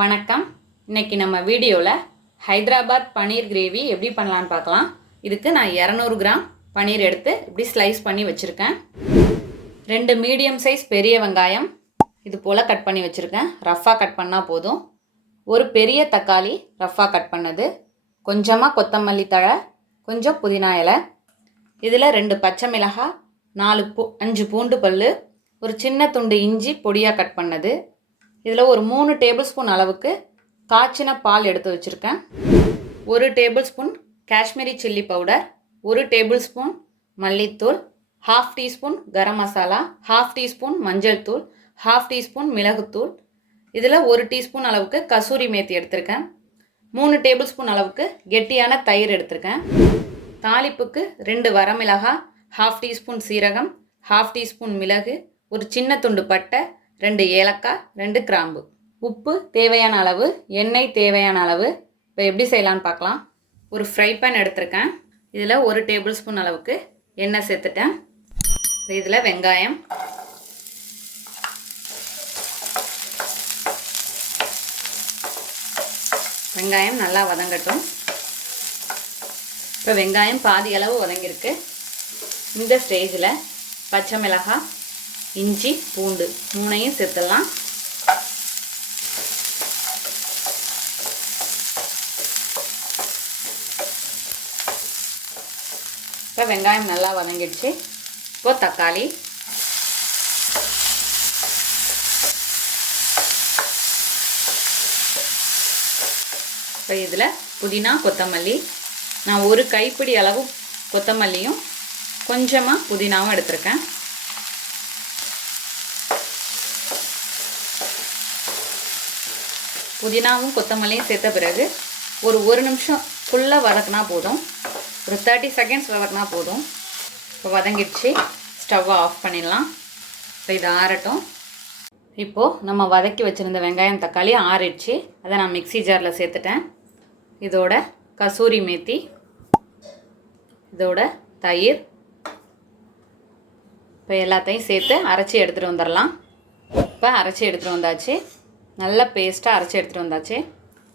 வணக்கம். இன்னைக்கு நம்ம வீடியோவில் ஹைதராபாத் பன்னீர் கிரேவி எப்படி பண்ணலான்னு பார்க்கலாம். இதுக்கு நான் 200 கிராம் பன்னீர் எடுத்து இப்படி ஸ்லைஸ் பண்ணி வச்சுருக்கேன். 2 மீடியம் சைஸ் பெரிய வெங்காயம் இது போல் கட் பண்ணி வச்சுருக்கேன். ரஃப்பாக கட் பண்ணால் போதும். ஒரு பெரிய தக்காளி ரஃப்பாக கட் பண்ணது, கொஞ்சமாக கொத்தமல்லி தழை, கொஞ்சம் புதினா இலை, இதில் 2 பச்சை மிளகாய், 5 பூண்டு பல், ஒரு சின்ன துண்டு இஞ்சி பொடியாக கட் பண்ணது, இதில் ஒரு 3 டேபிள் ஸ்பூன் அளவுக்கு காய்ச்சின பால் எடுத்து வச்சுருக்கேன். 1 table spoon Kashmiri chilli powder, 1 table spoon மல்லித்தூள், 1/2 டீஸ்பூன் கரம் மசாலா, 1/2 டீஸ்பூன் மஞ்சள் தூள், 1/2 டீஸ்பூன் மிளகுத்தூள், இதில் 1 டீஸ்பூன் அளவுக்கு கசூரி மேத்தி எடுத்திருக்கேன். 3 டேபிள் ஸ்பூன் அளவுக்கு கெட்டியான தயிர் எடுத்திருக்கேன். தாளிப்புக்கு 2 வரமிளகாய், 1/2 டீஸ்பூன் சீரகம், 1/2 டீஸ்பூன் மிளகு, ஒரு சின்ன துண்டு பட்டை, 2 ஏலக்காய், 2 கிராம்பு, உப்பு தேவையான அளவு, எண்ணெய் தேவையான அளவு. இப்போ எப்படி செய்யலான்னு பார்க்கலாம். ஒரு ஃப்ரை பேன் எடுத்திருக்கேன். இதில் 1 டேபிள் ஸ்பூன் அளவுக்கு எண்ணெய் சேர்த்துட்டேன். இப்போ இதில் வெங்காயம், வெங்காயம் நல்லா வதங்கட்டும். இப்போ வெங்காயம் பாதி அளவு வதங்கியிருக்கு. இந்த ஸ்டேஜில் பச்சை மிளகாய், இஞ்சி, பூண்டு 3ஐயும் சேர்த்துடலாம். இப்போ வெங்காயம் நல்லா வதங்கிடுச்சு. இப்போ தக்காளி, இப்போ இதில் புதினா, கொத்தமல்லி, நான் ஒரு கைப்பிடி அளவு கொத்தமல்லியும் கொஞ்சமாக புதினாவும் எடுத்திருக்கேன். புதினாவும் கொத்தமல்லியும் சேர்த்த பிறகு ஒரு நிமிஷம் ஃபுல்லாக வதக்கினா போதும். ஒரு 30 செகண்ட்ஸ் வதக்கினா போதும். இப்போ வதங்கிடுச்சு. ஸ்டவ்வை ஆஃப் பண்ணிடலாம். இப்போ இது ஆறட்டும். இப்போது நம்ம வதக்கி வச்சுருந்த வெங்காயம் தக்காளி ஆறிடுச்சு. அதை நான் மிக்ஸி ஜாரில் சேர்த்துட்டேன். இதோட கசூரி மேத்தி, இதோட தயிர், இப்போ எல்லாத்தையும் சேர்த்து அரைச்சி எடுத்துகிட்டு வந்துடலாம். இப்போ அரைச்சி எடுத்துகிட்டு வந்தாச்சு. நல்ல பேஸ்ட்டாக அரைச்சி எடுத்துகிட்டு வந்தாச்சு.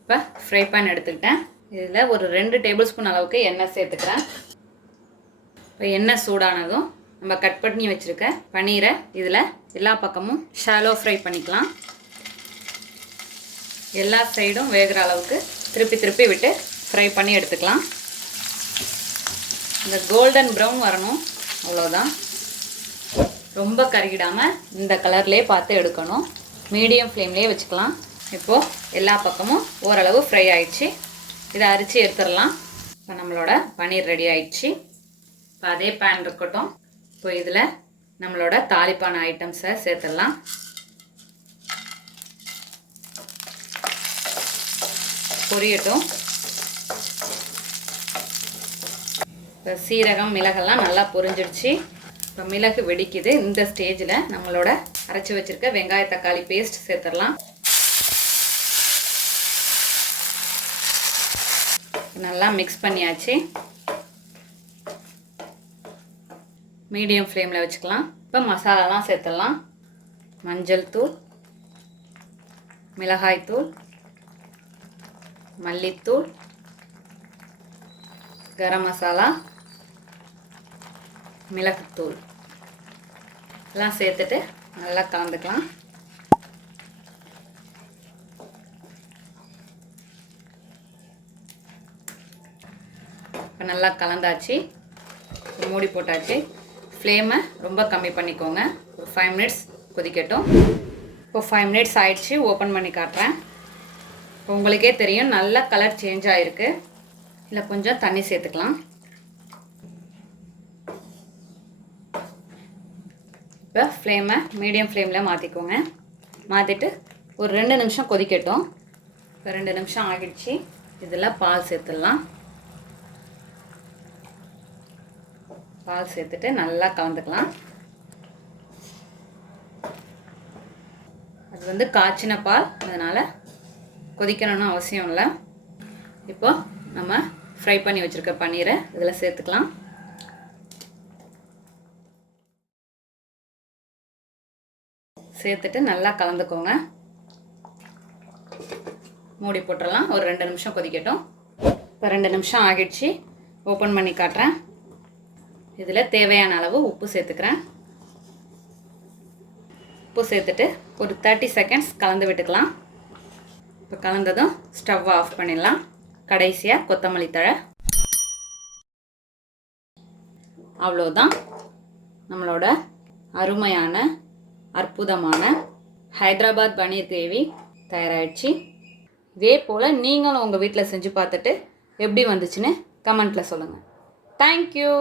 இப்போ ஃப்ரை பேன் எடுத்துக்கிட்டேன். இதில் ஒரு 2 டேபிள் ஸ்பூன் அளவுக்கு எண்ணெய் சேர்த்துக்கிறேன். இப்போ எண்ணெய் சூடானதும் நம்ம கட் பண்ணி வச்சுருக்க பன்னீரை இதில் எல்லா பக்கமும் ஷாலோ ஃப்ரை பண்ணிக்கலாம். எல்லா சைடும் வேகிற அளவுக்கு திருப்பி விட்டு ஃப்ரை பண்ணி எடுத்துக்கலாம். இந்த கோல்டன் ப்ரௌன் வரணும், அவ்வளோதான். ரொம்ப கருகிடாமல் இந்த கலர்லேயே பார்த்து எடுக்கணும். மீடியம் ஃப்ளேம்லேயே வச்சுக்கலாம். இப்போது எல்லா பக்கமும் ஓரளவு ஃப்ரை ஆயிடுச்சு. இதை அரிச்சு எடுத்துடலாம். இப்போ நம்மளோட பன்னீர் ரெடி ஆயிடுச்சு. இப்போ அதே பேன் இருக்கட்டும். இப்போ இதில் நம்மளோட தாளிப்பான ஐட்டம்ஸை சேர்த்துடலாம். பொரியட்டும். இப்போ சீரகம், மிளகெல்லாம் நல்லா பொரிஞ்சிடுச்சு. இப்போ மிளகு வெடிக்குது. இந்த ஸ்டேஜில் நம்மளோட அரைச்சி வச்சுருக்க வெங்காய தக்காளி பேஸ்ட் சேர்த்துடலாம். நல்லா மிக்ஸ் பண்ணியாச்சு. மீடியம் ஃப்ளேமில் வச்சுக்கலாம். இப்போ மசாலாலாம் சேர்த்துடலாம். மஞ்சள் தூள், மிளகாய்த்தூள், மல்லித்தூள், கரம் மசாலா, மிளகுத்தூள் எல்லாம் சேர்த்துட்டு நல்லா கலந்துக்கலாம். இப்போ நல்லா கலந்தாச்சு. மூடி போட்டாச்சு. ஃப்ளேமை ரொம்ப கம்மி பண்ணிக்கோங்க. ஒரு 5 மினிட்ஸ் கொதிக்கட்டும். இப்போ 5 மினிட்ஸ் ஆயிடுச்சு. ஓப்பன் பண்ணி காட்டுறேன். இப்போ உங்களுக்கே தெரியும் நல்லா கலர் சேஞ்ச் ஆகிருக்கு. இல்லை கொஞ்சம் தண்ணி சேர்த்துக்கலாம். இப்போ ஃப்ளேமை மீடியம் ஃப்ளேமில் மாற்றிக்கோங்க. மாற்றிட்டு ஒரு 2 நிமிஷம் கொதிக்கட்டும். இப்போ 2 நிமிஷம் ஆகிடுச்சு. இதில் பால் சேர்த்துடலாம். பால் சேர்த்துட்டு நல்லா கலந்துக்கலாம். அது காய்ச்சின பால், அதனால் கொதிக்கணும்னு அவசியம் இல்லை. இப்போ நம்ம ஃப்ரை பண்ணி வச்சுருக்க பன்னீரை இதில் சேர்த்துக்கலாம். சேர்த்துட்டு நல்லா கலந்துக்கோங்க. மூடி போட்டுடலாம். ஒரு 2 நிமிஷம் கொதிக்கட்டும். இப்போ 2 நிமிஷம் ஆகிடுச்சு. ஓப்பன் பண்ணி காட்டுறேன். இதில் தேவையான அளவு உப்பு சேர்த்துக்கிறேன். உப்பு சேர்த்துட்டு ஒரு 30 செகண்ட்ஸ் கலந்து விட்டுக்கலாம். இப்போ கலந்ததும் ஸ்டவ்வை ஆஃப் பண்ணிடலாம். கடைசியாக கொத்தமல்லி தழை. அவ்வளோதான், நம்மளோட அருமையான அற்புதமான ஹைதராபாத் பன்னீர் கிரேவி தயாராகிடுச்சு. இதே போல் நீங்களும் உங்கள் வீட்டில் செஞ்சு பார்த்துட்டு எப்படி வந்துச்சுன்னு கமெண்ட்டில் சொல்லுங்கள். தேங்க்யூ.